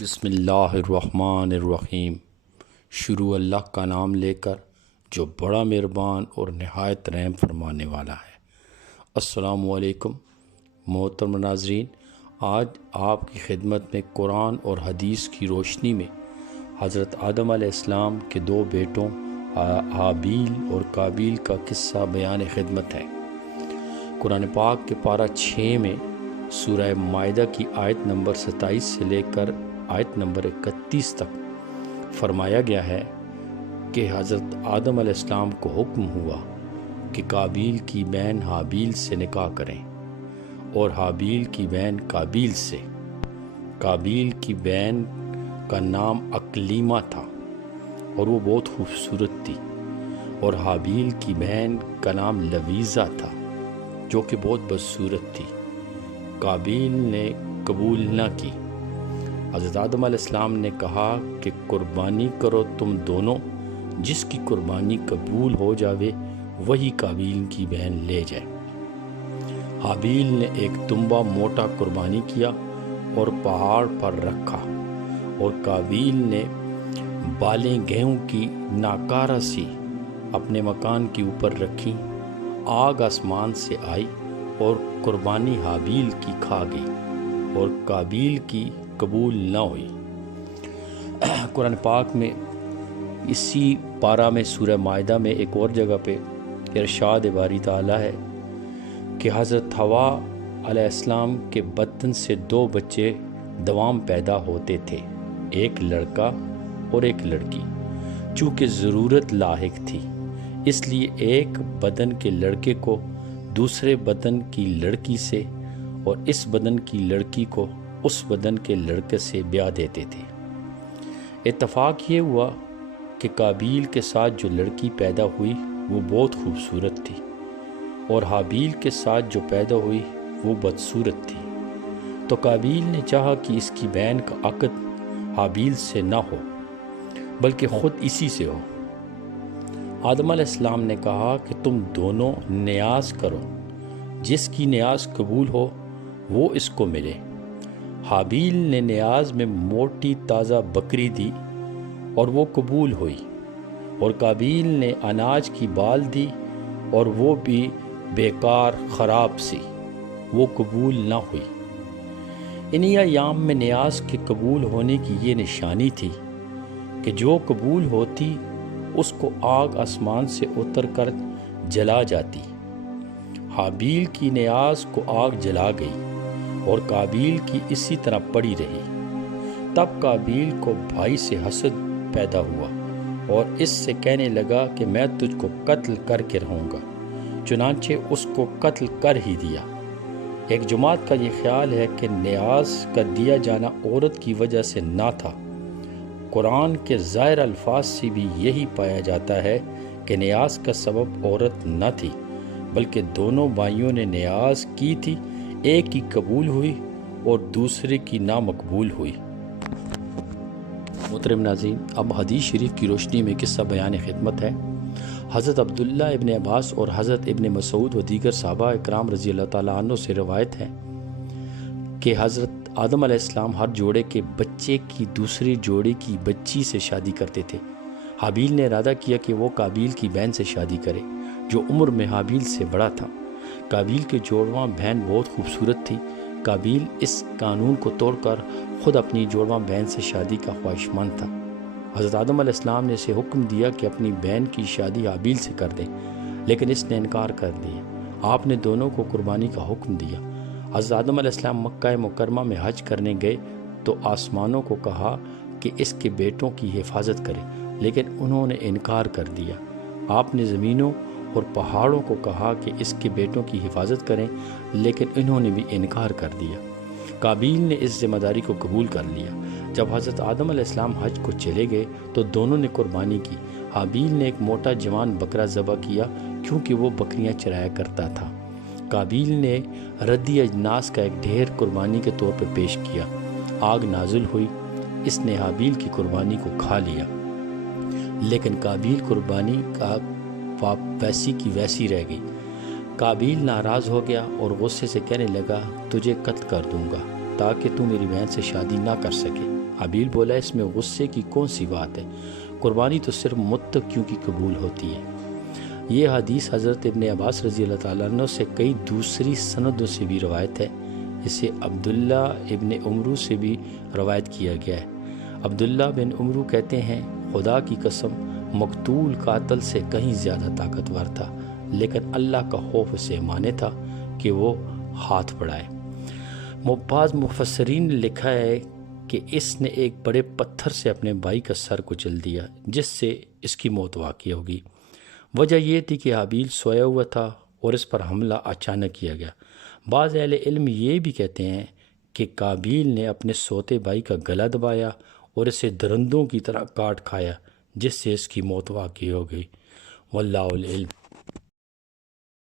بسم اللہ الرحمن الرحیم۔ شروع اللہ کا نام لے کر جو بڑا مہربان اور نہایت رحم فرمانے والا ہے۔ السلام علیکم محترم ناظرین، آج آپ کی خدمت میں قرآن اور حدیث کی روشنی میں حضرت آدم علیہ السلام کے دو بیٹوں حابیل اور قابیل کا قصہ بیان خدمت ہے۔ قرآن پاک کے پارہ 6 میں سورہ مائدہ کی آیت نمبر 27 سے لے کر آیت نمبر 31 تک فرمایا گیا ہے کہ حضرت آدم علیہ السلام کو حکم ہوا کہ قابیل کی بہن حابیل سے نکاح کریں اور حابیل کی بہن قابیل سے۔ قابیل کی بہن کا نام اکلیمہ تھا اور وہ بہت خوبصورت تھی، اور حابیل کی بہن کا نام لویزہ تھا جو کہ بہت بدصورت تھی۔ قابیل نے قبول نہ کی۔ حضرت آدم علیہ السلام نے کہا کہ قربانی کرو تم دونوں، جس کی قربانی قبول ہو جاوے وہی قابیل کی بہن لے جائے۔ حابیل نے ایک تنبا موٹا قربانی کیا اور پہاڑ پر رکھا، اور قابیل نے بالیں گیہوں کی ناکارہ سی اپنے مکان کے اوپر رکھی۔ آگ آسمان سے آئی اور قربانی حابیل کی کھا گئی اور قابیل کی قبول نہ ہوئی۔ قرآن پاک میں اسی پارہ میں سورہ مائدہ میں ایک اور جگہ پہ ارشاد باری تعالیٰ ہے کہ حضرت حوا علیہ السلام کے بدن سے 2 بچے دوام پیدا ہوتے تھے، ایک لڑکا اور ایک لڑکی۔ چونکہ ضرورت لاحق تھی، اس لیے ایک بدن کے لڑکے کو دوسرے بدن کی لڑکی سے اور اس بدن کی لڑکی کو اس بدن کے لڑکے سے بیاہ دیتے تھے۔ اتفاق یہ ہوا کہ قابیل کے ساتھ جو لڑکی پیدا ہوئی وہ بہت خوبصورت تھی، اور حابیل کے ساتھ جو پیدا ہوئی وہ بدصورت تھی۔ تو قابیل نے چاہا کہ اس کی بہن کا عقد حابیل سے نہ ہو بلکہ خود اسی سے ہو۔ آدم علیہ السلام نے کہا کہ تم دونوں نیاز کرو، جس کی نیاز قبول ہو وہ اس کو ملے۔ حابیل نے نیاز میں موٹی تازہ بکری دی اور وہ قبول ہوئی، اور قابیل نے اناج کی بال دی اور وہ بھی بیکار خراب سی، وہ قبول نہ ہوئی۔ انہی ایام میں نیاز کے قبول ہونے کی یہ نشانی تھی کہ جو قبول ہوتی اس کو آگ آسمان سے اتر کر جلا جاتی۔ حابیل کی نیاز کو آگ جلا گئی اور قابیل کی اسی طرح پڑی رہی۔ تب قابیل کو بھائی سے حسد پیدا ہوا اور اس سے کہنے لگا کہ میں تجھ کو قتل کر کے رہوں گا، چنانچہ اس کو قتل کر ہی دیا۔ ایک جماعت کا یہ خیال ہے کہ نیاز کا دیا جانا عورت کی وجہ سے نہ تھا۔ قرآن کے ظاہر الفاظ سے بھی یہی پایا جاتا ہے کہ نیاز کا سبب عورت نہ تھی بلکہ دونوں بھائیوں نے نیاز کی تھی، ایک کی قبول ہوئی اور دوسرے کی نامقبول ہوئی۔ محترم ناظرین، اب حدیث شریف کی روشنی میں قصہ بیان خدمت ہے۔ حضرت عبداللہ ابن عباس اور حضرت ابن مسعود و دیگر صحابہ اکرام رضی اللہ تعالیٰ عنہ سے روایت ہے کہ حضرت آدم علیہ السلام ہر جوڑے کے بچے کی دوسری جوڑے کی بچی سے شادی کرتے تھے۔ حابیل نے ارادہ کیا کہ وہ قابیل کی بہن سے شادی کرے جو عمر میں حابیل سے بڑا تھا۔ قابیل کے جوڑواں بہن بہت خوبصورت تھی۔ قابیل اس قانون کو توڑ کر خود اپنی جوڑواں بہن سے شادی کا خواہش مند تھا۔ حضرت آدم علیہ السلام نے اسے حکم دیا کہ اپنی بہن کی شادی حابیل سے کر دے، لیکن اس نے انکار کر دیا۔ آپ نے دونوں کو قربانی کا حکم دیا۔ حضرت آدم علیہ السلام مکہ مکرمہ میں حج کرنے گئے تو آسمانوں کو کہا کہ اس کے بیٹوں کی حفاظت کرے، لیکن انہوں نے انکار کر دیا۔ آپ نے زمینوں اور پہاڑوں کو کہا کہ اس کے بیٹوں کی حفاظت کریں، لیکن انہوں نے بھی انکار کر دیا۔ قابیل نے اس ذمہ داری کو قبول کر لیا۔ جب حضرت آدم علیہ السلام حج کو چلے گئے تو دونوں نے قربانی کی۔ حابیل نے ایک موٹا جوان بکرا ذبح کیا کیونکہ وہ بکریاں چرایا کرتا تھا۔ قابیل نے ردی اجناس کا ایک ڈھیر قربانی کے طور پر پیش کیا۔ آگ نازل ہوئی، اس نے حابیل کی قربانی کو کھا لیا، لیکن قابیل قربانی کا ویسی کی ویسی رہ گئی۔ قابیل ناراض ہو گیا اور غصے سے کہنے لگا تجھے قتل کر دوں گا۔ تاکہ تو میری بہن سے شادی نہ کر سکے۔ حابیل بولا اس میں غصے کی کون سی بات ہے، قربانی تو صرف متقیوں کی قبول ہوتی ہے۔ یہ حدیث حضرت ابن عباس رضی اللہ تعالیٰ عنہ سے کئی دوسری سندوں سے بھی روایت ہے۔ اسے عبداللہ ابن عمرو سے بھی روایت کیا گیا ہے۔ عبداللہ بن عمرو کہتے ہیں خدا کی قسم مقتول قاتل سے کہیں زیادہ طاقتور تھا، لیکن اللہ کا خوف اسے مانے تھا کہ وہ ہاتھ بڑھائے۔ بعض مفسرین نے لکھا ہے کہ اس نے ایک بڑے پتھر سے اپنے بھائی کا سر کچل دیا جس سے اس کی موت واقع ہوگی۔ وجہ یہ تھی کہ حابیل سویا ہوا تھا اور اس پر حملہ اچانک کیا گیا۔ بعض اہل علم یہ بھی کہتے ہیں کہ قابیل نے اپنے سوتے بھائی کا گلا دبایا اور اسے درندوں کی طرح کاٹ کھایا جس سے اس کی موت واقع ہو گئی۔ واللہ العلم۔